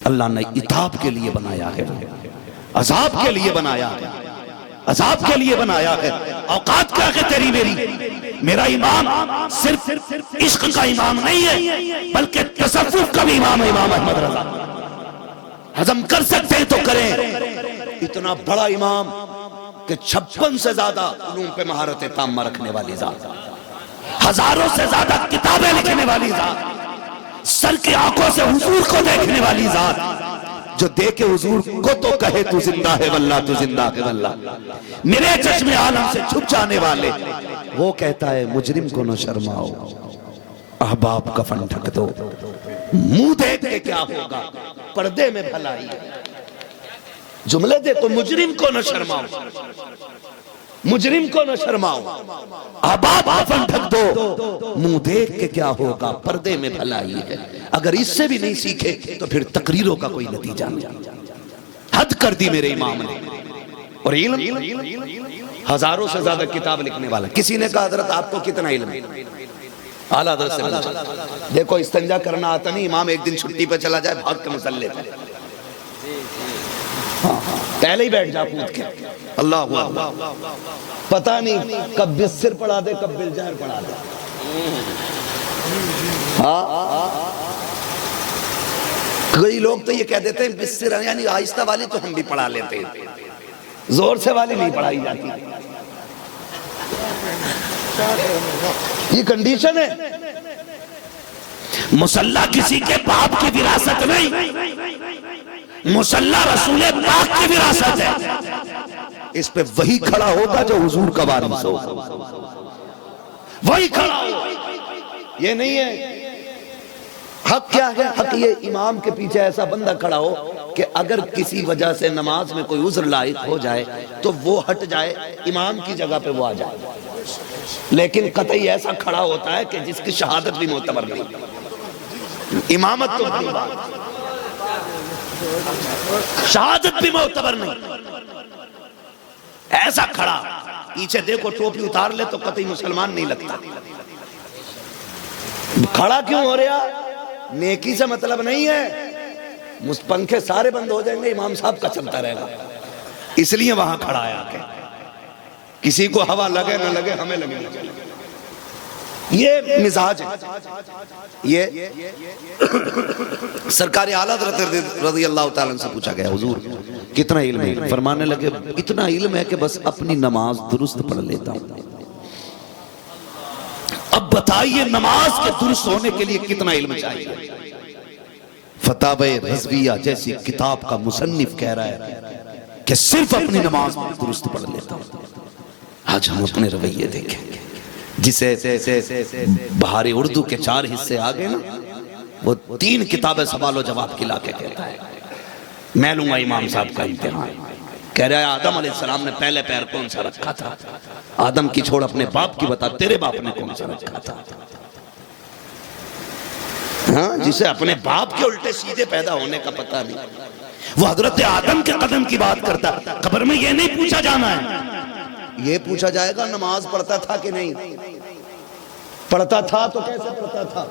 اللہ نے عتاب کے لیے بنایا ہے، عذاب کے لیے بنایا ہے، عذاب کے لیے بنایا ہے۔ اوقات کیا کہ تیری میری، میرا امام صرف عشق کا امام نہیں ہے بلکہ تصوف کا بھی امام ہے، امام احمد رضا۔ ہضم کر سکتے ہیں تو کریں۔ اتنا بڑا امام کہ 56 سے زیادہ علوم پہ مہارت تامہ رکھنے والی ذات، ہزاروں سے زیادہ کتابیں لکھنے والی ذات، سر کی آنکھوں سے حضور کو دیکھنے والی ذات، جو دیکھے حضور کو تو کہے تو زندہ ہے واللہ، تو زندہ ہے واللہ، میرے چشم عالم سے چھپ جانے والے، وہ کہتا ہے مجرم کو نہ شرماؤ، احباب کفن ڈھک دو، منہ دیکھ کے کیا ہوگا، پردے میں بھلائی ہے۔ جملے دیکھو، مجرم کو نہ شرماؤ، مجرم کو نہ شرماؤ، احباب کفن ڈھک دو، منہ دیکھ کے کیا ہوگا، پردے میں بھلائی ہے۔ اگر اس سے بھی نہیں سیکھے تو پھر تقریروں کا کوئی نتیجہ نہیں۔ حد کر دی میرے امام نے۔ اور علم، ہزاروں سے زیادہ کتاب لکھنے والا۔ کسی نے کہا حضرت آپ کو کتنا علم ہے؟ اعلیٰ حضرت سے پوچھا، دیکھو استنجا کرنا آتا نہیں، امام ایک دن چھٹی پہ چلا جائے بھاگ کے مصلے پہ، پہلے ہی بیٹھ جا کود کے، اللہ اکبر، پتہ نہیں کب بسر پڑھا دے کب بلجہر پڑھا دے۔ کئی لوگ تو یہ کہہ دیتے ہیں بسر یعنی آہستہ والی تو ہم بھی پڑھا لیتے ہیں، زور سے والی نہیں پڑھائی جاتی۔ یہ کنڈیشن ہے۔ مصلی کسی کے باپ کی وراثت نہیں، مصلی رسول پاک کی وراثت ہے۔ اس پہ وہی کھڑا ہوگا جو حضور کا وارث ہو، وہی کھڑا ہوگا۔ یہ نہیں ہے حق کیا ہے، حق یہ امام کے پیچھے ایسا بندہ کھڑا ہو کہ اگر کسی وجہ سے نماز میں کوئی عذر لاحق ہو جائے تو وہ ہٹ جائے، امام کی جگہ پہ وہ آ جائے۔ لیکن قطعی ایسا کھڑا ہوتا ہے کہ جس کی شہادت بھی معتبر نہیں، امامت تو بڑی بات، شہادت بھی معتبر نہیں، ایسا کھڑا۔ پیچھے دیکھو ٹوپی اتار لے تو قطعی مسلمان نہیں لگتا۔ کھڑا کیوں ہو رہا؟ نیکی سے مطلب نہیں ہے، پنکھے سارے بند ہو جائیں گے، امام صاحب کا چلتا رہے گا، اس لیے وہاں کھڑا آیا کہ کسی کو ہوا لگے نہ لگے ہمیں لگے نہ لگے۔ یہ مزاج ہے۔ یہ سرکار اعلیٰ حضرت رضی اللہ تعالیٰ عنہ سے پوچھا گیا حضور کتنا علم ہے؟ فرمانے لگے اتنا علم ہے کہ بس اپنی نماز درست پڑھ لیتا ہوں۔ اب بتائیے نماز کے درست ہونے کے لیے کتنا علم چاہیے؟ فتاوی رضویہ جیسی کتاب کا مصنف کہہ رہا ہے کہ صرف اپنی نماز درست پڑھ لیتا ہوں۔ آج ہم اپنے رویے دیکھیں، جسے بہاری اردو کے 4 حصے آگئے نا، وہ 3 کتابیں سوال و جواب کی لا کے کہتا ہے میں لوں گا امام صاحب کا امتحان۔ کہہ رہا ہے آدم علیہ السلام نے پہلے پیر کون سا رکھا تھا؟ آدم کی چھوڑ اپنے باپ کی بتا، تیرے باپ نے کون سا رکھا تھا؟ ہاں، جسے اپنے باپ کے الٹے سیدھے پیدا ہونے کا پتہ نہیں، وہ حضرت آدم کے قدم کی بات کرتا۔ قبر میں یہ نہیں پوچھا جانا ہے، یہ پوچھا جائے گا نماز پڑھتا تھا کہ نہیں، پڑھتا تھا تو کیسے پڑھتا تھا؟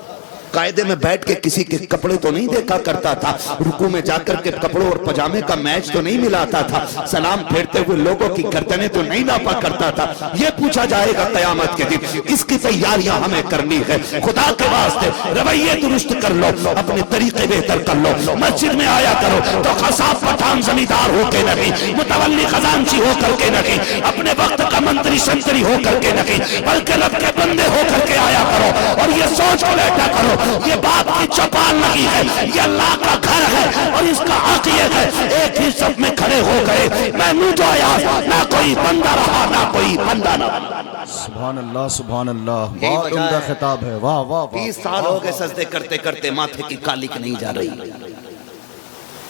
قاعدے میں بیٹھ کے کسی کے کپڑے تو نہیں دیکھا کرتا تھا، رکوع میں جا کر کے کپڑوں اور پجامے کا میچ تو نہیں ملاتا تھا، سلام پھیرتے ہوئے لوگوں کی گردنیں تو نہیں ناپا کرتا تھا۔ یہ پوچھا جائے گا قیامت کے دن، اس کی تیاریاں ہمیں کرنی ہے۔ خدا کے واسطے رویے درست کر لو، اپنے طریقے بہتر کر لو، مسجد میں آیا کرو تو قصاب پٹھان زمیندار ہو کے نہیں، متولی خزانچی ہو کر کے نہیں، اپنے وقت کا منتری شنتری ہو کر کے نہیں، بلکہ رب کے بندے ہو کر کے آیا کرو، اور یہ سوچ کو بیٹھا کرو یہ باپ کی چوپال نہیں ہے، یہ اللہ کا گھر ہے، اور اس کا حق یہ ہے ایک ہی صف میں کھڑے ہو گئے، میں نو جو آیا نہ کوئی بندہ رہا نہ کوئی بندہ نہ بندہ۔ سبحان اللہ سبحان اللہ، بہت عمدہ خطاب ہے، واہ واہ۔ 30 سال ہو گئے سجدے کرتے کرتے ماتھے کی کالک نہیں جا رہی،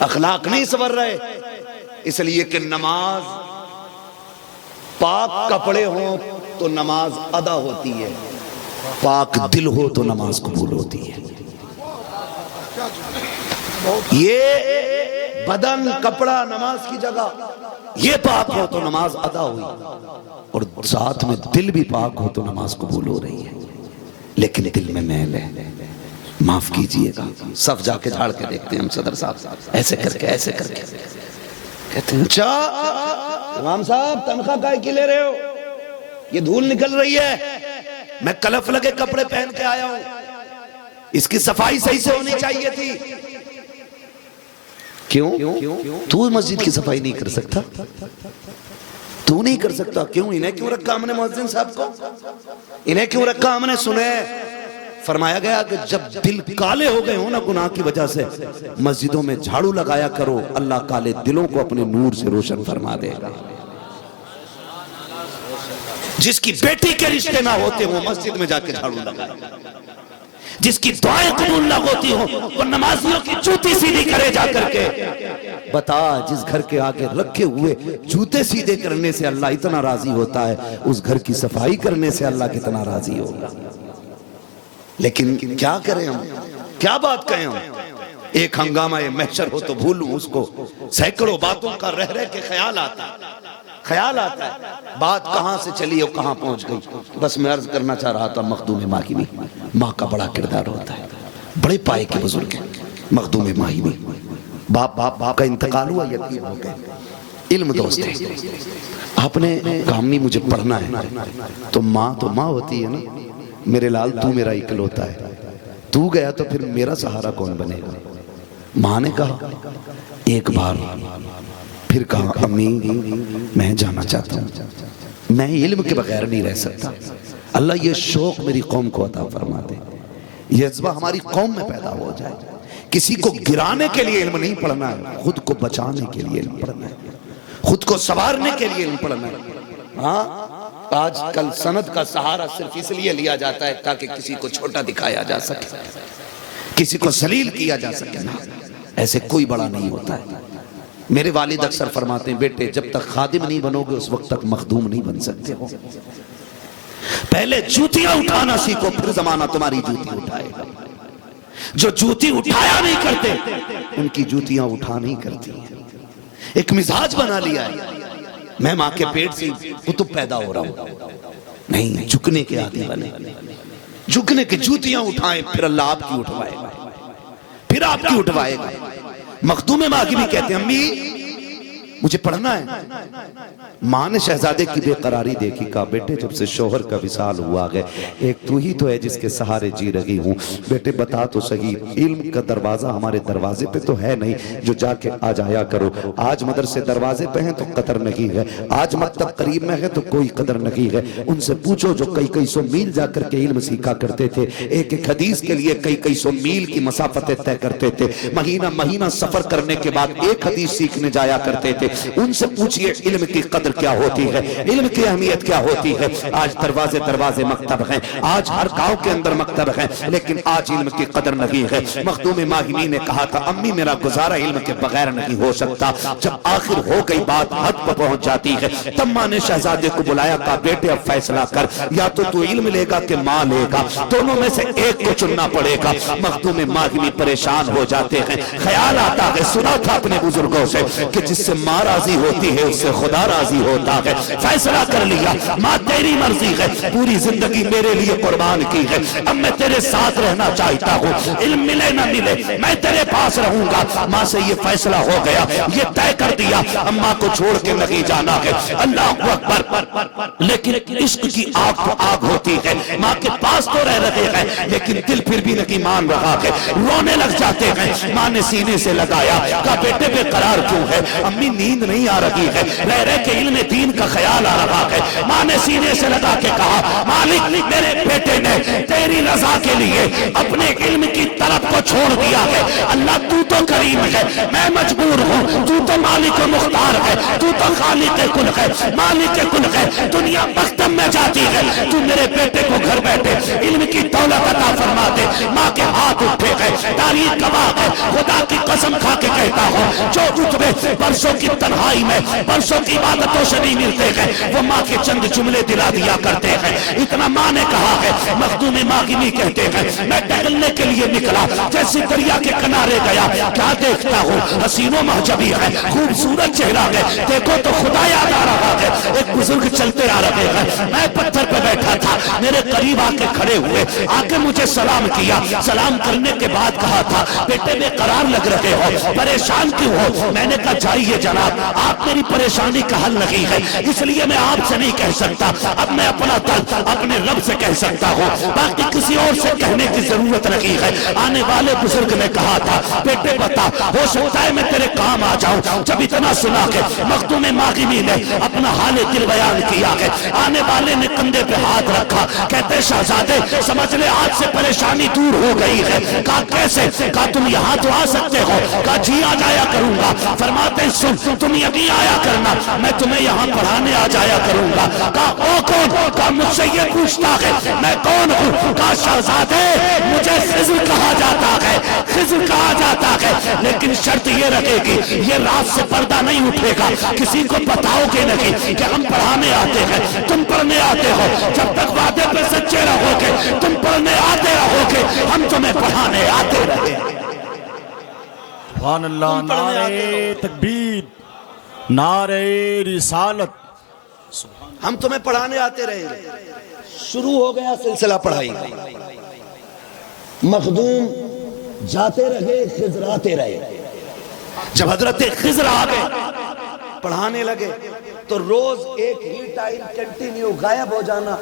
اخلاق نہیں سنور رہے، اس لیے کہ نماز پاک کپڑے ہوں تو نماز ادا ہوتی ہے، پاک دل ہو تو نماز قبول ہوتی ہے۔ یہ بدن کپڑا نماز کی جگہ یہ پاک ہو تو نماز ادا ہوئی، اور ساتھ میں دل بھی پاک ہو تو نماز قبول ہو رہی ہے، لیکن دل میں میل ہے، معاف کیجئے گا. صف جا کے جھاڑ کے دیکھتے ہیں ہم صدر صاحب، ایسے کر کے کہتے ہیں اچھا امام صاحب تنخواہ کائے کی لے رہے ہو؟ یہ دھول نکل رہی ہے، میں کلف لگے کپڑے پہن کے آیا ہوں، اس کی صفائی صحیح سے ہونی چاہیے تھی. کیوں؟ تو مسجد کی صفائی نہیں کر سکتا؟ تو نہیں کر سکتا؟ کیوں؟ انہیں کیوں رکھا ہم نے مؤذن صاحب کو؟ انہیں کیوں رکھا ہم نے؟ سنے فرمایا گیا کہ جب دل کالے ہو گئے ہوں نا گناہ کی وجہ سے، مسجدوں میں جھاڑو لگایا کرو، اللہ کالے دلوں کو اپنے نور سے روشن فرما دے گا. جس کی بیٹی کے رشتے نہ ہوتے ہوں مسجد میں جا کے جھاڑو لگائے، جس کی دعائیں قبول نہ ہوتی ہوں وہ نمازیوں کی جوتی سیدھی کرے جا کر کے. بتا جس گھر کے آگے رکھے ہوئے جوتے سیدھے کرنے سے اللہ اتنا راضی ہوتا ہے، اس گھر کی صفائی کرنے سے اللہ کتنا راضی ہوگا. لیکن کیا کریں ہم، کیا بات کہیں ہم؟ ایک ہنگامہ محشر ہو تو بھولوں اس کو، سینکڑوں باتوں کا رہ رہ کے خیال آتا ہے بات کہاں سے چلی اور کہاں پہنچ گئی. بس میں عرض کرنا چاہ رہا تھا مخدوم ماہمی، ماں کا بڑا کردار ہوتا ہے، بڑے پائے کے بزرگ ہیں. مخدوم ماہمی باپ کا انتقال ہوا، یتیم ہو گئے، علم دوست ہے. آپ نے کہا امی مجھے پڑھنا ہے، تو ماں ہوتی ہے نا، میرے لال تو میرا اکلوتا ہے، تو گیا تو پھر میرا سہارا کون بنے گا. ماں نے کہا ایک بار، پھر کہا امی میں جانا چاہتا ہوں، میں علم کے بغیر نہیں رہ سکتا. اللہ یہ شوق میری قوم کو عطا فرما دے، یہ جذبہ ہماری قوم میں پیدا ہو جائے. کسی کو گرانے کے لیے علم نہیں پڑھنا ہے، خود کو بچانے کے لیے علم پڑھنا ہے، خود کو سنوارنے کے لیے علم پڑھنا ہے. ہاں آج کل سند کا سہارا صرف اس لیے لیا جاتا ہے تاکہ کسی کو چھوٹا دکھایا جا سکے، کسی کو ذلیل کیا جا سکے. نا ایسے کوئی بڑا نہیں ہوتا ہے. میرے والد اکثر فرماتے ہیں بیٹے جب تک خادم نہیں بنو گے اس وقت تک مخدوم نہیں بن سکتے ہو. پہلے جوتیاں اٹھانا سیکھو، پھر زمانہ تمہاری جوتی اٹھائے گا. جو جوتی اٹھایا نہیں کرتے ان کی جوتیاں اٹھا نہیں کرتی. ایک مزاج بنا لیا ہے، میں ماں کے پیٹ سے کتب پیدا ہو رہا ہوں، نہیں جھکنے کے عادی بنے، جھکنے کے جوتیاں اٹھائیں پھر اللہ آپ کی اٹھوائے گا، پھر آپ کی اٹھوائے گا. مخدوم ماہمی کہتے ہیں امی مجھے پڑھنا ہے. ماں نے شہزادے کی بے قراری دیکھی، کہا بیٹے جب سے شوہر کا وصال ہوا ہے ایک تو ہی تو ہے جس کے سہارے جی رہی ہوں، بیٹے بتا تو صحیح علم کا دروازہ ہمارے دروازے پہ تو ہے نہیں جو جا کے آ جایا کرو. آج مدرسے دروازے پہ ہیں تو قدر نہیں ہے، آج مکتب قریب میں ہے تو کوئی قدر نہیں ہے. ان سے پوچھو جو کئی سو میل جا کر کے علم سیکھا کرتے تھے، ایک حدیث کے لیے کئی سو میل کی مسافتیں طے کرتے تھے، مہینہ سفر کرنے کے بعد ایک حدیث سیکھنے جایا کرتے تھے. ان سے پوچھئے علم کی قدر کیا ہوتی ہے، علم کی اہمیت کیا ہوتی ہے. آج دروازے مکتب ہیں، آج ہر گاؤں کے اندر مکتب ہیں، لیکن آج علم کی قدر نہیں ہے. مخدوم ماہمی نے کہا تھا امی میرا گزارا علم کے بغیر نہیں ہو سکتا. جب آخر ہو گئی بات حد پر پہنچ جاتی ہے تب ماں نے شہزادے کو بلایا، کہا بیٹے اب فیصلہ کر، یا تو علم لے گا کہ ماں لے گا، دونوں میں سے ایک کو چننا پڑے گا. مخدوم ماہمی پریشان ہو جاتے ہیں. خیال آتا ہے سنا تھا اپنے بزرگوں سے کہ جس سے ماں راضی ہوتی ہے اس سے خدا راضی ہوتا ہے. فیصلہ کر لیا ماں تیری مرضی ہے، پوری زندگی میرے لیے قربان کی ہے، اب میں تیرے ساتھ رہنا چاہتا ہوں، علم ملے نہ ملے میں تیرے پاس رہوں گا. ماں سے یہ فیصلہ ہو گیا، یہ طے کر دیا اماں کو چھوڑ کے نہیں جانا ہے. اللہ اکبر. لیکن عشق کی آگ تو آگ ہوتی ہے، ماں کے پاس تو رہ رہے ہیں لیکن دل پھر بھی نہیں مان رہا ہے، رونے لگ جاتے ہیں. ماں نے سینے سے لگایا، کہا بیٹے بے قرار کیوں ہے؟ امی نیند نہیں آ رہی ہے، رہ کے علم دین کا خیال آ رہا ہے. ماں نے سینے سے لگا کے کہا مالک میرے بیٹے نے تیری رضا کے لیے اپنے علم کی طرف کو چھوڑ دیا ہے. اللہ تو کریم ہے، میں مجبور ہوں، تو مالک و مختار ہے، تو خالق کل ہے، مالک کل ہے. دنیا مختم میں جاتی ہے، تو میرے بیٹے کو گھر بیٹھے علم کی دولت عطا فرما دے. ماں کے ہاتھ اٹھے گئے، تاریخ گواہ ہے، خدا کی قسم کھا کے کہتا ہوں جو رتبے برسوں کی تنہائی میں برسوں کی عبادتوں سے نہیں ملتے ہیں وہ ماں کے چند جملے دلا دیا کرتے ہیں. اتنا ماں نے کہا ہے. مخدوم ماغمی کہتے ہیں میں ٹہلنے کے لیے نکلا, جیسے دریا کے کنارے گیا, کیا دیکھتا ہوں حسین و محجبی ہے, خوبصورت چہرہ ہے, دیکھو تو خدا یاد آ رہا ہے. ایک بزرگ چلتے آ رہے ہیں, میں پتھر پہ بیٹھا تھا, میرے قریب آ کے کھڑے ہوئے, آ کے مجھے سلام کیا. سلام کرنے کے بعد کہا تھا بیٹے بے قرار لگ رہے ہو, پریشان کیوں ہو؟ میں نے کہا جائیے جناب, آپ میری پریشانی کا حل نہیں ہے, اس لیے میں آپ سے نہیں کہہ سکتا, اب میں اپنا درد اپنے رب سے کہہ سکتا ہوں, باقی کسی اور سے کہنے کی ضرورت نہیں ہے. آنے والے بزرگ نے کہا تھا بیٹے بتا, ہو سکتا ہے میں تیرے کام آ جاؤں. جب اتنا سنا کہ مخدوم ماغمی نے اپنا حال دل بیان کیا ہے, آنے والے نے کندھے پہ ہاتھ رکھا, کہتے شہزادے سمجھ لے آج سے پریشانی دور ہو گئی ہے. کہا کیسے؟ کہا تم یہاں تو آ سکتے ہو. کہا جی آ جایا کروں گا. فرماتے سن تم یہاں آیا کرنا, میں تمہیں یہاں پڑھانے آ جایا کروں گا. کہا او کون؟ کہا مجھ سے یہ پوچھتا ہے میں کون ہوں. کہا شہزادے مجھے خضر کہا جاتا ہے, خضر کہا جاتا ہے, لیکن شرط یہ رکھے گی یہ رات سے پردہ نہیں اٹھے گا, کسی کو بتاؤ گے نہیں کہ ہم پڑھانے آتے ہیں, تم پڑھنے آتے ہو. جب تک وعدے پہ سچے رہو گے, تم پڑھنے آتے رہو گے, ہم تمہیں پڑھانے آتے رہے. سبحان اللہ. نعرہ تکبیر, نعرہ رسالت. ہم تمہیں پڑھانے آتے رہیں گے. شروع ہو گیا سلسلہ پڑھائی کا. مخدوم جاتے رہے, خضر آتے رہے. جب حضرت خضر آ گئے پڑھانے لگے تو روز ایک ہی ٹائم کنٹینیو غائب ہو جانا,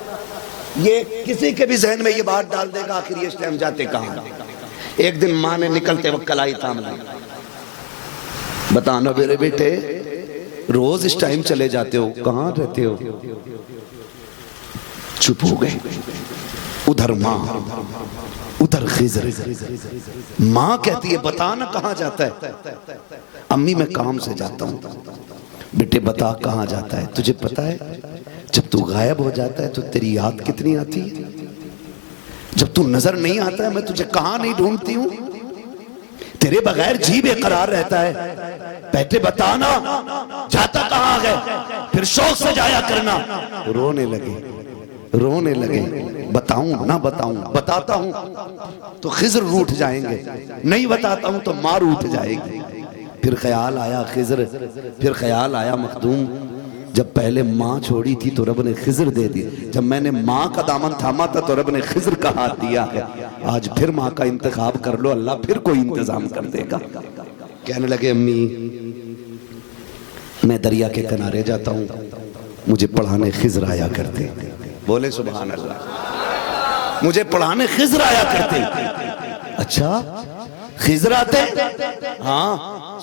یہ کسی کے بھی ذہن میں یہ بات ڈال دے گا آخر یہ اس ٹائم جاتے کہاں. ایک دن ماں نے نکلتے وقت کلائی تھام لی, بتانا میرے بیٹے روز اس ٹائم چلے جاتے ہو, کہاں رہتے ہو؟ چپ ہو گئے. ادھر ماں ادھر خضر. ماں کہتی ہے بتانا کہاں جاتا ہے؟ امی میں کام سے جاتا ہوں. بیٹے بتا کہاں جاتا ہے؟ تجھے پتا ہے جب تو غائب ہو جاتا ہے تو تیری یاد کتنی آتی ہے, جب تو نظر نہیں آتا ہے میں تجھے کہاں نہیں ڈھونڈتی ہوں, تیرے بغیر جی بے قرار رہتا ہے. بیٹے بتانا جاتا کہاں ہے؟ پھر شوق سے جایا کرنا. رونے لگے, بتاؤں نہ بتاؤں, بتاتا ہوں تو خضر روٹھ جائیں گے, نہیں بتاتا ہوں تو ماں روٹھ جائے گی. پھر خیال آیا خضر, پھر خیال آیا مخدوم جب پہلے ماں چھوڑی تھی تو رب نے خضر دے دی, جب میں نے ماں کا دامن تھاما تھا تو رب نے خضر کا ہاتھ دیا ہے, آج پھر ماں کا انتخاب کر لو, اللہ پھر کوئی انتظام کر دے گا. کہنے لگے امی میں دریا کے کنارے جاتا ہوں, مجھے پڑھانے خضر آیا کرتے. بولے سبحان اللہ. مجھے پڑھانے خضر آیا کرتے. اچھا خضر آتے؟ ہاں.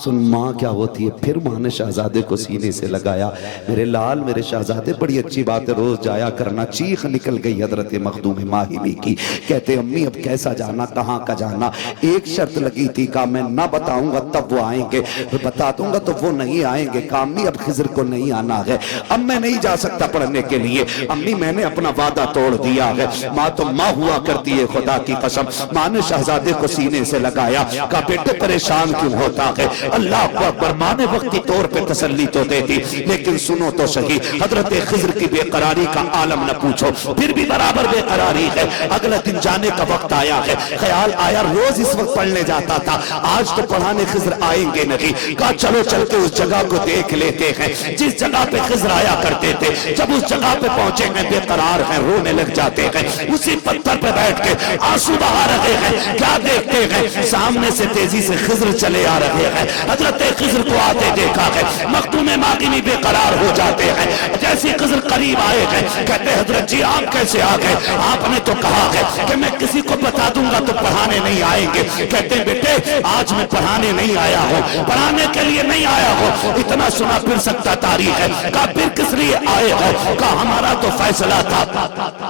سن ماں کیا ہوتی ہے. پھر ماں نے شہزادے کو سینے سے لگایا, میرے لال میرے شہزادے بڑی اچھی بات ہے, روز جایا کرنا. چیخ نکل گئی حضرت مخدوم ماغمی کی, کہتے امی اب کیسا جانا, کہاں کا جانا؟ ایک شرط لگی تھی, کہا میں نہ بتاؤں گا تب وہ آئیں گے, بتا دوں گا تو وہ نہیں آئیں گے. کہا امی اب خضر کو نہیں آنا ہے, اب میں نہیں جا سکتا پڑھنے کے لیے. امی میں نے اپنا وعدہ توڑ دیا ہے. ماں تو ماں ہوا کرتی ہے, خدا کی قسم. ماں نے شہزادے کو سینے سے لگایا, کہا بیٹے پریشان کیوں ہوتا ہے؟ اللہ اکبر. ماں نے وقتی طور پہ تسلی تو دیتی, لیکن سنو تو صحیح, حضرت خضر کی بے قراری کا عالم نہ پوچھو, پھر بھی برابر بے قراری ہے. اگلا دن جانے کا وقت آیا ہے, خیال آیا روز اس وقت پڑھنے جاتا تھا, آج تو پڑھانے خضر آئیں گے نہیں. کہا چلو چل کے اس جگہ کو دیکھ لیتے ہیں جس جگہ پہ خضر آیا کرتے تھے. جب اس جگہ پہ پہنچے ہیں, بے قرار ہیں, رونے لگ جاتے ہیں. اسی پتھر پہ بیٹھ کے آنسو بہا رہے ہیں. کیا دیکھتے ہیں؟ سامنے سے تیزی سے خضر چلے آ رہے ہیں. حضرت خضر کو آتے دیکھا ہے, مخدوم ماغمی بے قرار ہو جاتے ہیں. جیسے خضر قریب آئے ہیں, کہتے حضرت جی آپ کیسے آ گئے؟ آپ نے تو کہا ہے کہ میں کسی کو بتا دوں گا تو پڑھانے نہیں آئیں گے. کہتے بیٹے آج میں پڑھانے نہیں آیا ہوں, پڑھانے کے لیے نہیں آیا ہوں. اتنا سنا پھر سکتا تاریخ ہے. کہا پھر کس لیے آئے ہو؟ کہا ہمارا تو فیصلہ تھا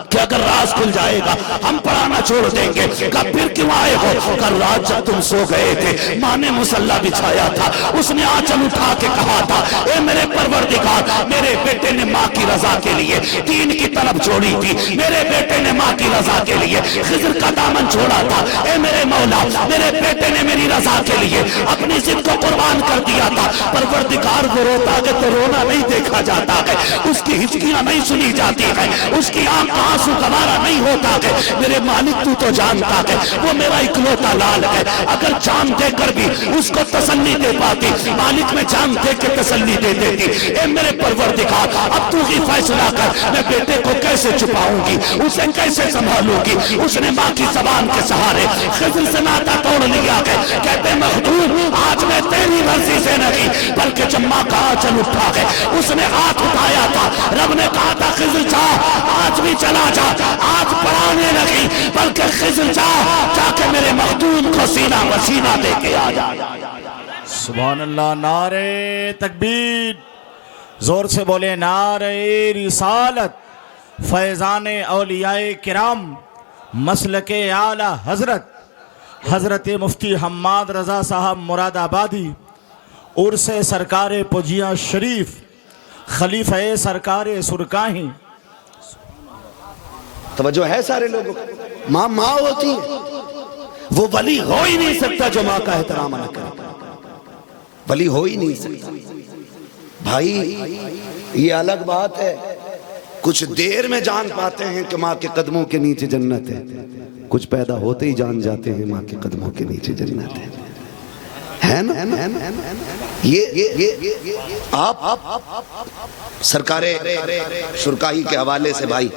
کہ اگر راز کھل جائے گا ہم پڑھانا چھوڑ دیں گے. کہا پھر کیوں آئے ہو؟ کہا رات جب تم سو گئے تھے ماں نے مصلی بچھایا آیا تھا اس نے آنچل اٹھا کے کہا تھا اے میرے پروردگار میرے بیٹے نے ماں کی رضا کے لیے دین کی طلب چھوڑی تھی, میرے بیٹے نے ماں کی رضا کے لیے خضر کا دامن چھوڑا تھا, اے میرے مولا میرے بیٹے نے میری رضا کے لیے اپنی ضد کو قربان کر دیا تھا. پروردگار کو روتا ہے تو رونا نہیں دیکھا جاتا ہے, اس کی ہچکیاں نہیں سنی جاتی ہے, اس کی آنکھ کا آنسو گوارا نہیں ہوتا ہے. میرے مالک تو تو جانتا ہے وہ میرا اکلوتا لال ہے, اگر جان دے کر بھی اس کو تسلی دے پاتی مالک میں جان دے کے تسلی دے دیتی. اے میرے پروردگار اب تو ہی فیصلہ کر میں بیٹے کو کیسے چھپاؤں گی, اسے کیسے سنبھالوں گی. اس نے ماں کی زبان کے سہارے خضر سے ناطا توڑ لیا ہے, کہتے مخدوم آج میں تیری مرضی سے نہیں بلکہ جب ماں کا آنچل اٹھا ہے اس نے ہاتھ اٹھایا تھا, رب نے کہا تھا خضر جا آج بھی چلا جا, آج پڑھانے نہیں بلکہ خضر جا کے میرے مخدوم کو سینہ مسینہ دے کے آ جا. سبحان اللہ. نعرہ تکبیر, زور سے بولے نعرہ رسالت. فیضان اولیاء کرام مسلک اعلی حضرت مفتی حماد رضا صاحب مراد آبادی, عرس سرکار پجیاں شریف, خلیفہ سرکار سرکاہی. توجہ ہے سارے لوگوں, ماں ہوتی ہے, وہ ولی ہو ہی نہیں سکتا جو ماں کا احترام نہ کرے, ولی ہو ہی نہیں سکتا. بھائی یہ الگ بات ہے, کچھ دیر میں جان پاتے ہیں کہ ماں کے قدموں کے نیچے جنت ہے, کچھ پیدا ہوتے ہی جان جاتے ہیں ماں کے قدموں کے نیچے جنت ہے نا. یہ آپ سرکار شرکاہی کے حوالے سے بھائی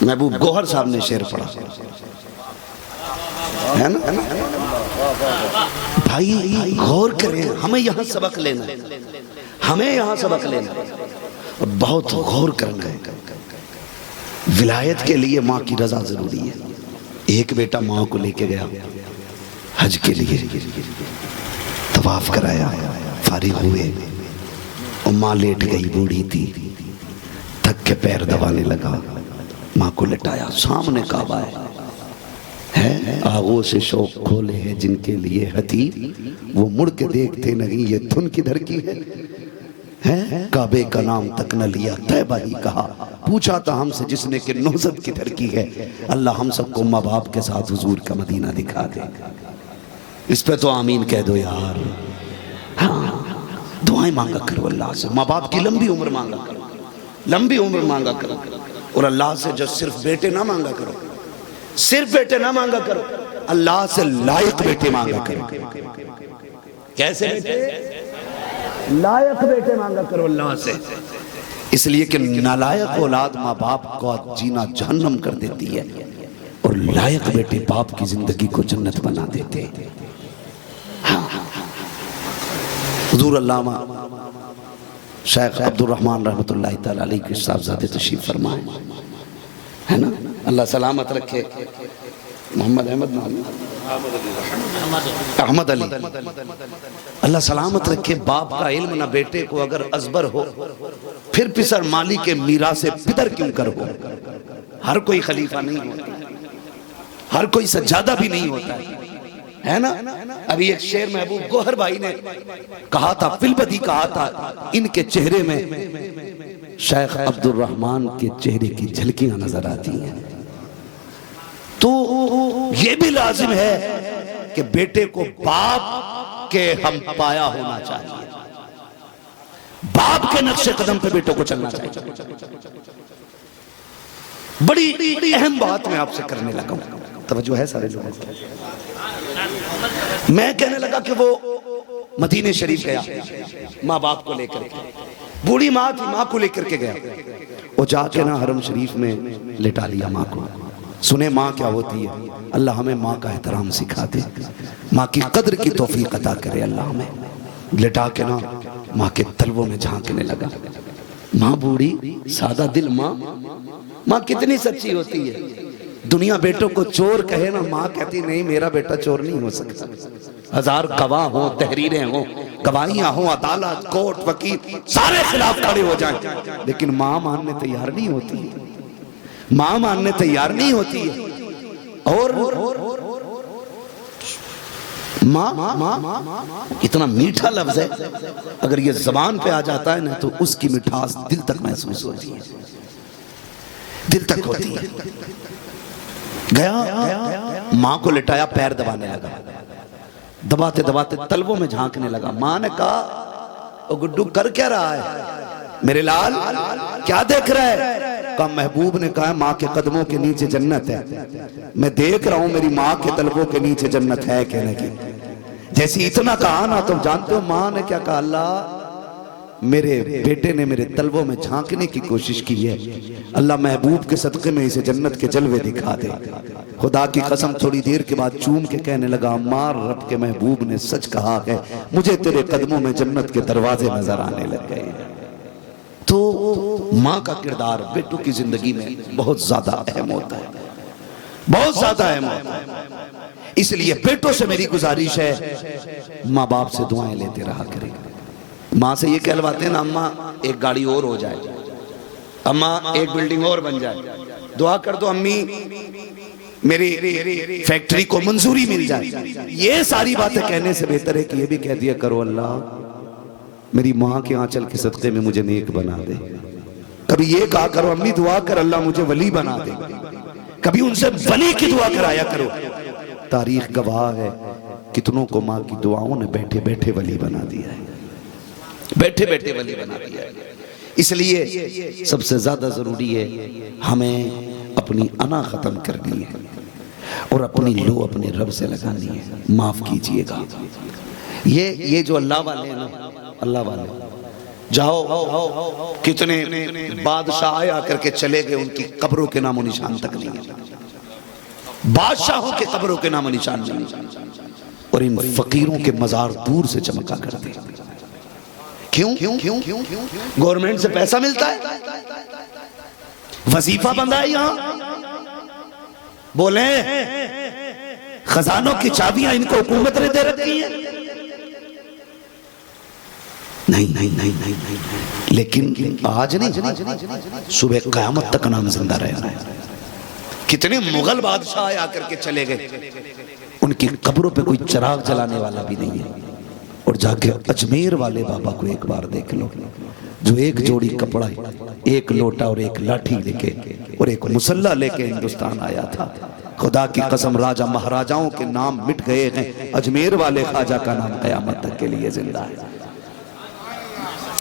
محبوب گوہر صاحب نے شعر پڑھا ہے نا. بھائی غور کریں, ہمیں یہاں سبق لینا, ہمیں یہاں سبق لینا, بہت غور کرنا ہے. ولایت کے لیے ماں کی رضا ضروری ہے. ایک بیٹا ماں کو لے کے گیا حج کے لیے, طواف کرایا, فارغ ہوئے اور ماں لیٹ گئی, بوڑھی تھی, تھک کے پیر دبانے لگا, ماں کو لٹایا, سامنے کعبہ ہے, آغوں سے شوق کھولے ہیں جن کے لیے حتیب, وہ مڑ کے دیکھتے نہیں یہ دھن کدھر کی ہے. کعبے کا نام تک نہ لیا, طیبہ ہی کہا, پوچھا تھا ہم سے جس نے کہ نوزد کدھر کی ہے. اللہ ہم سب کو ماں باپ کے ساتھ حضور کا مدینہ دکھا دے. اس پہ تو آمین کہہ دو یار. ہاں دعائیں مانگا کرو اللہ سے, ماں باپ کی لمبی عمر مانگا کرو, لمبی عمر مانگا کرو. اور اللہ سے جو صرف بیٹے نہ مانگا کرو, صرف بیٹے نہ مانگا کرو, اللہ سے لائق بیٹے مانگا کرو. کیسے بیٹے؟ لائق بیٹے مانگا کرو اللہ سے, اس لیے کہ نالائق اولاد ماں باپ کو جینا جہنم کر دیتی ہے, اور لائق بیٹے باپ کی زندگی کو جنت بنا دیتے. حضور علامہ شیخ عبد الرحمن رحمت اللہ تعالی علیہ کے صاحبزادے تشریف فرمائے ہے نا, اللہ سلامت رکھے. محمد احمد علی, اللہ سلامت رکھے. باپ کا علم نہ بیٹے کو اگر ازبر ہو, پھر پسر مالی کے میراث پدر کیوں کر ہو. ہر کوئی خلیفہ نہیں ہوتا, ہر کوئی سجادہ بھی نہیں ہوتا ہے نا. ابھی ایک شعر محبوب گوہر بھائی نے کہا تھا, فلبدی کہا تھا, ان کے چہرے میں شیخ عبد الرحمن کے چہرے کی جھلکیاں نظر آتی ہیں. تو یہ بھی لازم ہے کہ بیٹے کو باپ کے ہم پایا ہونا چاہیے, باپ کے نقش قدم پہ بیٹوں کو چلنا چاہیے. بڑی اہم بات میں آپ سے کرنے لگا ہوں, توجہ ہے سارے لوگوں کو. میں کہنے لگا کہ وہ مدینہ شریف گیا ماں باپ کو لے کر کے, بوڑھی ماں تھی, ماں کو لے کر کے گیا, وہ جا کے نا حرم شریف میں لٹا لیا ماں کو. سنے ماں کیا ہوتی ہے, اللہ ہمیں ماں کا احترام سکھا دے, ماں کی قدر کی توفیق عطا کرے اللہ ہمیں. لٹا کے نا ماں کے تلووں میں جھانکنے لگا. ماں بوڑھی, سادہ دل ماں, ماں کتنی سچی ہوتی ہے. دنیا بیٹوں کو چور کہے نا, ماں کہتی نہیں میرا بیٹا چور نہیں ہو سکتا. ہزار گواہ ہوں, تحریریں ہوں, گواہیاں ہوں, عدالت, کورٹ, وکیل سارے خلاف کھڑے ہو جائیں, لیکن ماں ماننے تیار نہیں ہوتی, ماں ماننے تیار نہیں ہوتی ہے. اور ماں اتنا میٹھا لفظ ہے، اگر یہ زبان پہ آ جاتا ہے نا تو اس کی مٹھاس دل تک محسوس ہوتی ہے، دل تک ہوتی ہے۔ گیا ماں کو لٹایا، پیر دبانے لگا، دباتے دباتے تلووں میں جھانکنے لگا۔ ماں نے کہا او گڈو کر کیا رہا ہے میرے لال، کیا دیکھ رہا ہے؟ کہا محبوب نے کہا ماں کے قدموں کے نیچے جنت ہے، میں دیکھ رہا ہوں میری ماں کے تلووں کے نیچے جنت ہے کہنے کی۔ جیسی اتنا کہا نا، تم جانتے ہو ماں نے کیا کہا؟ اللہ میرے بیٹے نے میرے تلووں میں جھانکنے کی کوشش کی ہے، اللہ محبوب کے صدقے میں اسے جنت کے جلوے دکھا دے۔ خدا کی قسم تھوڑی دیر کے بعد چوم کے کہنے لگا ماں رب کے محبوب نے سچ کہا ہے، مجھے تیرے قدموں میں جنت کے دروازے نظر آنے لگ گئے۔ تو ماں کا کردار بیٹوں کی زندگی میں بہت زیادہ اہم ہوتا ہے، بہت زیادہ اہم ہوتا ہے۔ اس لیے بیٹوں سے میری گزارش ہے ماں باپ سے دعائیں لیتے رہا کریں۔ ماں سے یہ کہلواتے ہیں نا اماں ایک گاڑی اور ہو جائے، اماں ایک بلڈنگ اور بن جائے، دعا کر دو امی میری فیکٹری کو منظوری مل جائے۔ یہ ساری باتیں کہنے سے بہتر ہے کہ یہ بھی کہہ دیا کرو اللہ میری ماں کے آنچل کے صدقے میں مجھے نیک بنا دے۔ کبھی یہ کہا کرو امی دعا کر اللہ مجھے ولی بنا دے، کبھی ان سے ولی کی دعا کرایا کرو۔ تاریخ گواہ ہے کتنوں کو ماں کی دعاؤں نے بیٹھے بیٹھے ولی بنا دیا ہے، بیٹھے بیٹھے ولی بنا دیا ہے۔ اس لیے سب سے زیادہ ضروری ہے ہمیں اپنی انا ختم کرنی ہے اور اپنی لو اپنے رب سے لگانی ہے۔ معاف کیجئے گا، یہ جو اللہ والے ہیں نا، اللہ والے جاؤ کتنے بادشاہ آیا کر کے چلے گئے، ان کی قبروں کے نام و نشان تک نہیں ہے، بادشاہوں کے قبروں کے نام و نشان نہیں، اور ان فقیروں کے مزار دور سے چمکا کرتے۔ کیوں؟ گورنمنٹ سے پیسہ ملتا ہے، وظیفہ بندہ ہے یہاں، بولیں خزانوں کی چابیاں ان کو حکومت نے دے رکھی ہیں؟ نہیں، لیکن آج نہیں، صبح قیامت تک نام زندہ رہنا ہے۔ کتنے مغل بادشاہ آیا کر کے چلے گئے، ان کی قبروں پہ کوئی چراغ جلانے والا بھی نہیں ہے۔ اور جا کے اجمیر والے بابا کو ایک بار دیکھ لو، جو ایک جوڑی کپڑا، ایک لوٹا اور ایک لاٹھی لے کے اور ایک مسلح لے کے ہندوستان آیا تھا۔ خدا کی قسم راجہ مہاراجاؤں کے نام مٹ گئے ہیں، اجمیر والے خواجہ کا نام قیامت تک کے لیے زندہ ہے۔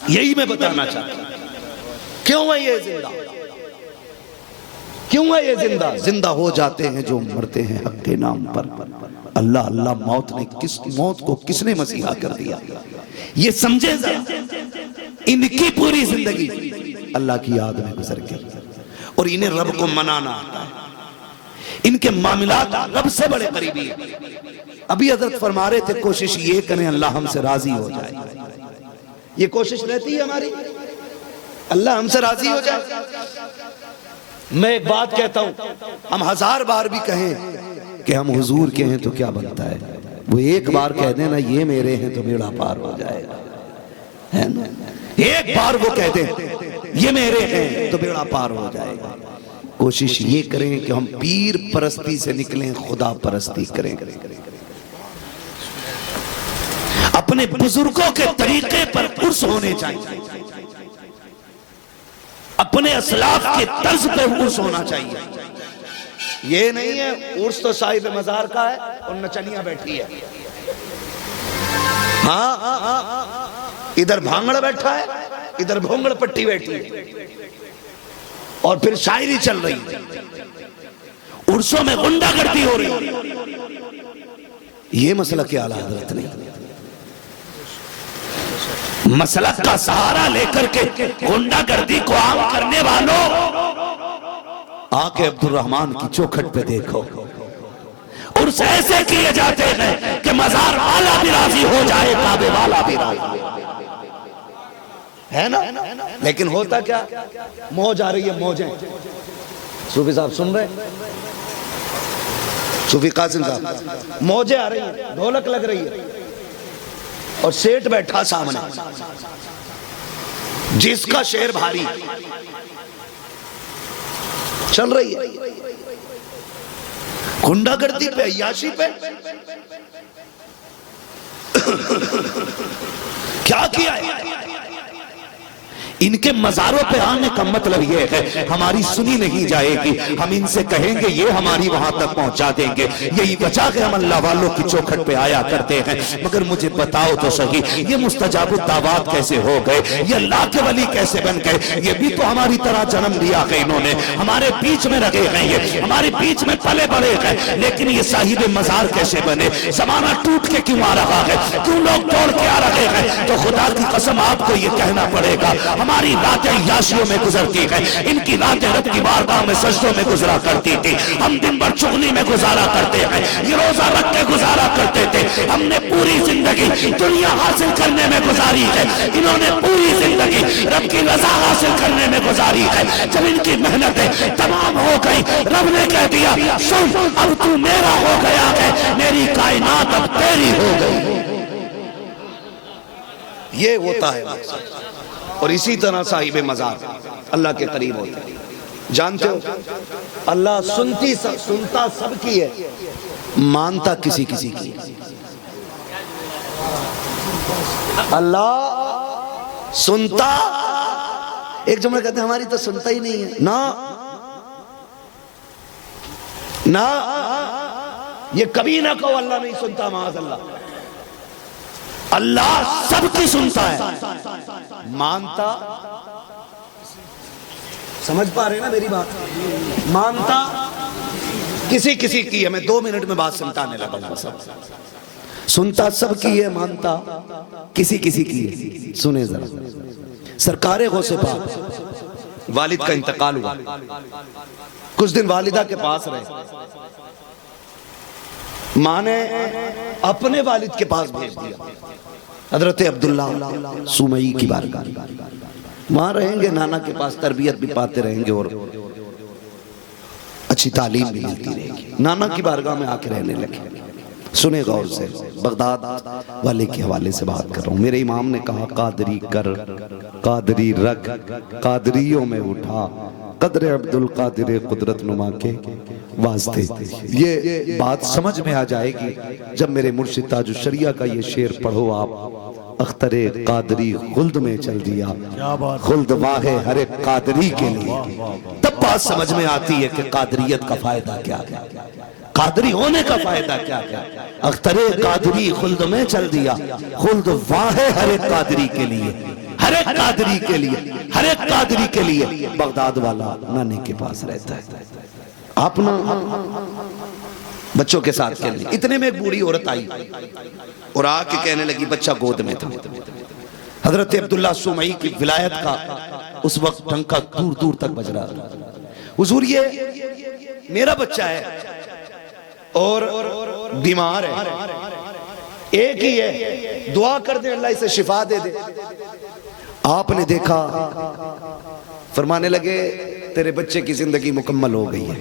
یہی میں بتانا چاہتا ہوں، کیوں ہے یہ زندہ؟ کیوں ہے یہ زندہ؟ زندہ ہو جاتے ہیں جو مرتے ہیں حق کے نام پر۔ اللہ موت کو کس نے مسیحا کر دیا؟ یہ سمجھے ذرا، ان کی پوری زندگی اللہ کی یاد میں گزر گئی، اور انہیں رب کو منانا آتا ہے، ان کے معاملات رب سے بڑے قریبی ہیں۔ ابھی حضرت فرما رہے تھے کوشش یہ کریں اللہ ہم سے راضی ہو جائے، یہ کوشش رہتی ہے ہماری، اللہ ہم سے راضی ہو جائے۔ میں ایک بات کہتا ہوں، ہم 1000 بار بھی کہیں کہ ہم حضور کے ہیں تو کیا بنتا ہے، وہ ایک بار کہہ دیں نا یہ میرے ہیں تو بیڑا پار ہو جائے گا، ہے نا؟ ایک بار وہ کہہ دیں یہ میرے ہیں تو بیڑا پار ہو جائے گا۔ کوشش یہ کریں کہ ہم پیر پرستی سے نکلیں، خدا پرستی کریں، اپنے بزرگوں کے طریقے پر عرس ہونے چاہیے، اپنے اسلاف کے طرز پہ عرس ہونا چاہیے۔ یہ نہیں ہے عرس تو صاحب مزار کا ہے اور نچنیاں بیٹھی ہے، ہاں ادھر بھانگڑ بیٹھا ہے ادھر بھونگڑ پٹی بیٹھی ہے، اور پھر شاعری چل رہی ہے، عرسوں میں غنڈہ گردی ہو رہی ہے۔ یہ مسئلہ کیا اعلیٰ حضرت نہیں، مسلک کا سہارا لے کر کے غنڈہ گردی کو عام کرنے والوں، آکے عبد الرحمن کی چوکھٹ پہ دیکھو، عرس ایسے کیے جاتے ہیں کہ مزار والا بھی راضی ہو جائے، کعبے والا بھی راضی ہے نا۔ لیکن ہوتا کیا، موج آ رہی ہے، موجیں، صوفی صاحب سن رہے ہیں، صوفی قاسم صاحب، موجیں آ رہی ہیں، ڈھولک لگ رہی ہے، اور سیٹ بیٹھا سامنے، جس کا شعر بھاری چل رہی ہے، غنڈہ گردی پہ، عیاشی پہ، کیا کیا ہے؟ ان کے مزاروں پہ آنے کا مطلب یہ ہے ہماری سنی نہیں جائے گی، ہم ان سے کہیں گے یہ ہماری وہاں تک پہنچا دیں گے، یہی وجہ ہے ہم اللہ والوں کی چوکھٹ پہ آیا کرتے ہیں۔ مگر مجھے بتاؤ تو صحیح، یہ مستجاب الدعوات کیسے ہو گئے، یہ اللہ کے ولی کیسے بن گئے؟ یہ بھی تو ہماری طرح جنم لیا ہے، انہوں نے ہمارے بیچ میں رہے ہیں، یہ ہمارے بیچ میں پلے بڑے ہیں، لیکن یہ صاحب مزار کیسے بنے؟ زمانہ ٹوٹ کے کیوں آ رہا ہے؟ کیوں لوگ توڑ کے آ رہے ہیں؟ تو خدا کی قسم آپ کو یہ کہنا پڑے گا، ہماری راتیں یاشیوں میں گزرتی ہیں، ان کی راتیں رب کی بارگاہ میں سجدوں میں گزرا کرتی تھی، ہم دن بھر چغلی میں گزارا کرتے ہیں، یہ روزہ رکھ کے گزارا کرتے تھے، ہم نے پوری زندگی دنیا حاصل کرنے میں گزاری ہے، انہوں نے پوری زندگی رب کی رضا حاصل کرنے میں گزاری ہے۔ جب ان کی محنتیں تمام ہو گئی، رب نے کہہ دیا سن اب تو میرا ہو گیا ہے، میری کائنات اب تیری ہو گئی۔ یہ ہوتا ہے اور اسی طرح صاحب مزار اللہ کے قریب ہوتے ہیں۔ جانتے ہو اللہ سنتا سب کی ہے، مانتا کسی کسی کی۔ اللہ سنتا، ایک جملہ کہتے ہیں ہماری تو سنتا ہی نہیں ہے، نہ یہ کبھی نہ کہو اللہ نہیں سنتا، معاذ اللہ۔ اللہ سب کی سنتا ہے، مانتا، سمجھ پا رہے نا میری بات؟ مانتا کسی کسی کی ہے، میں 2 منٹ میں بات سمٹانے لگا ہوں۔ سنتا سب کی ہے، مانتا کسی کسی کی ہے۔ سنیں ذرا، سرکار غوث پاک والد کا انتقال ہوا، کچھ دن والدہ کے پاس رہے، ماں نے اپنے والد کے پاس بھیج دیا، حضرت عبداللہ سومئی کی بارگاہ، وہاں رہیں گے، نانا کے پاس تربیت بھی پاتے رہیں گے اور اچھی تعلیم بھی ملتی رہے گی۔ نانا کی بارگاہ میں آ کے رہنے لگے۔ سنیں غور سے، بغداد والے کے حوالے سے بات کر رہا ہوں۔ میرے امام نے کہا قادری کر، قادری رکھ، قادریوں میں اٹھا، قدر عبدالقادر قدرت نما کے واسطے۔ یہ بات سمجھ میں آ جائے گی جب میرے مرشد تاج الشریعہ کا یہ شعر پڑھو آپ، اختر قادری خلد میں چل دیا، خلد واہ ہر ایک قادری کے لیے، تب بات سمجھ میں آتی ہے کہ قادریت کا فائدہ کیا ہے، قادری ہونے کا فائدہ کیا ہے۔ اختر قادری خلد میں چل دیا، خلد واہ ہر ایک قادری کے لیے، ہر ایک قادری کے لیے، ہر ایک قادری کے لیے۔ بغداد والا نانے کے پاس رہتا ہے، اپنا بچوں کے ساتھ کھیلنے۔ اتنے میں ایک بوڑھی عورت آئی اور آ کے کہنے لگی، بچہ گود میں تھا۔ حضرت عبداللہ سومئی کی ولایت کا اس وقت ڈنکا دور دور تک بج رہا تھا، حضور یہ میرا بچہ ہے اور بیمار ہے، ایک ہی ہے، دعا کر دیں اللہ اسے شفا دے دے۔ آپ نے دیکھا، فرمانے لگے تیرے بچے کی زندگی مکمل ہو گئی ہے،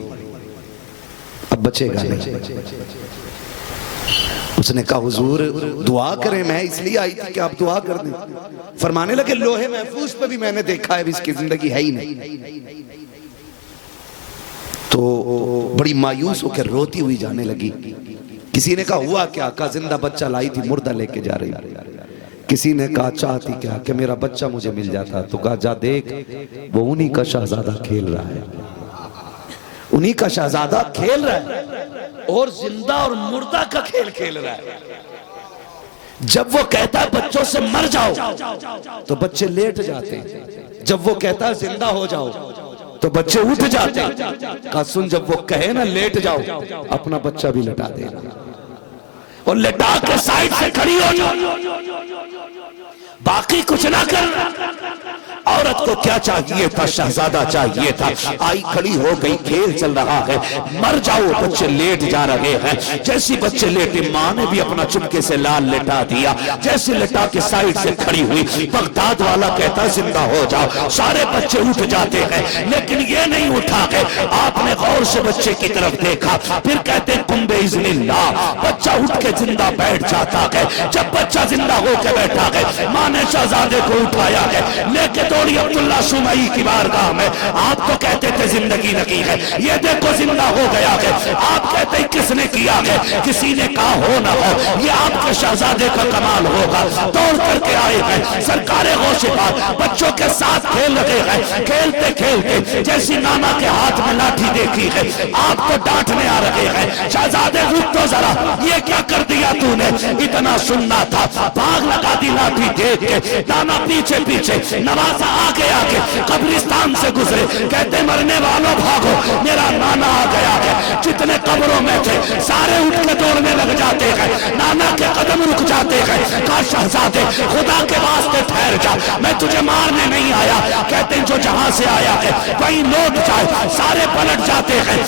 اب بچے گا نہیں۔ اس نے کہا حضور دعا کریں، میں اس لیے آئی تھی کہ آپ دعا کر دیں۔ فرمانے لگے لوہے محفوظ پہ بھی میں نے دیکھا ہے اس کی زندگی ہے ہی نہیں۔ تو بڑی مایوس ہو کے روتی ہوئی جانے لگی۔ کسی نے کہا ہوا کیا؟ کہا زندہ بچہ لائی تھی، مردہ لے کے جا رہی۔ کسی نے کہا چاہتی کیا کہ میرا بچہ مجھے مل جاتا؟ تو کہا جا دیکھ وہ انہی کا شہزادہ کھیل رہا ہے، انہی کا شہزادہ کھیل رہا ہے اور زندہ اور مردہ کا کھیل کھیل رہا ہے۔ جب وہ کہتا ہے بچوں سے مر جاؤ تو بچے لیٹ جاتے ہیں، جب وہ کہتا ہے زندہ ہو جاؤ تو بچے اٹھ جاتے ہیں۔ کہا سن جب وہ کہے نا لیٹ جاؤ، اپنا بچہ بھی لٹا دے اور لٹا کے سائیڈ سے کھڑی ہو جاؤ، باقی کچھ نہ کر۔ عورت کو کیا چاہیے تھا؟ شہزادہ چاہیے تھا۔ آئی کھڑی ہو گئی، کھیل چل رہا ہے، مر جاؤ، بچے لیٹ جا رہے ہیں۔ جیسی بچے لیٹے، ماں نے بھی اپنا چپکے سے لال لٹا دیا، جیسے لٹا کے سائیڈ سے کھڑی ہوئی۔ بغداد والا کہتا زندہ ہو جاؤ، سارے بچے اٹھ جاتے ہیں، لیکن یہ نہیں اٹھا ہے۔ آپ نے غور سے بچے کی طرف دیکھا، پھر کہتے قم بإذن اللہ، بچہ اٹھ کے زندہ بیٹھ جاتا ہے۔ جب بچہ زندہ ہو کے بیٹھا ہے، ماں نے شہزادے کو اٹھایا ہے، لے کے دوڑی عبداللہ سمعی کی بارگاہ میں. آپ تو کہتے تھے زندگی لگی ہے, یہ دیکھو زندہ ہو گیا ہے. آپ کہتے کس نے کیا ہے, کسی نے کہا ہو نہ ہو, یہ آپ کے شہزادے کا کمال ہوگا. دوڑ کر کے آئے ہیں سرکار غوث پاک, بچوں کے ساتھ کھیل رہے ہیں. کھیلتے کھیلتے جیسی نانا کے ہاتھ میں لاٹھی دیکھی ہے, آپ کو ڈانٹنے آ رہے ہیں. شہزادے رک تو ذرا, یہ کیا کر دیا تو نے, اتنا سننا تھا. بھاگ لگا دی لاٹھی دیکھ کے. نانا پیچھے پیچھے, نوازا آگے آگے, قبرستان سے گزرے. کہتے مرنے والوں بھاگو, میرا نانا آ گیا ہے. جتنے قبروں میں تھے سارے اٹھ کے دوڑنے لگ جاتے ہیں. نانا کے قدم رک جاتے ہیں. کہا شہزادے خدا کے واسطے ٹھہر جا, میں تجھے مارنے نہیں آیا. کہتے ہیں جو جہاں سے آیا ہے وہیں لوٹ جائے. سارے پلٹ جاتے ہیں.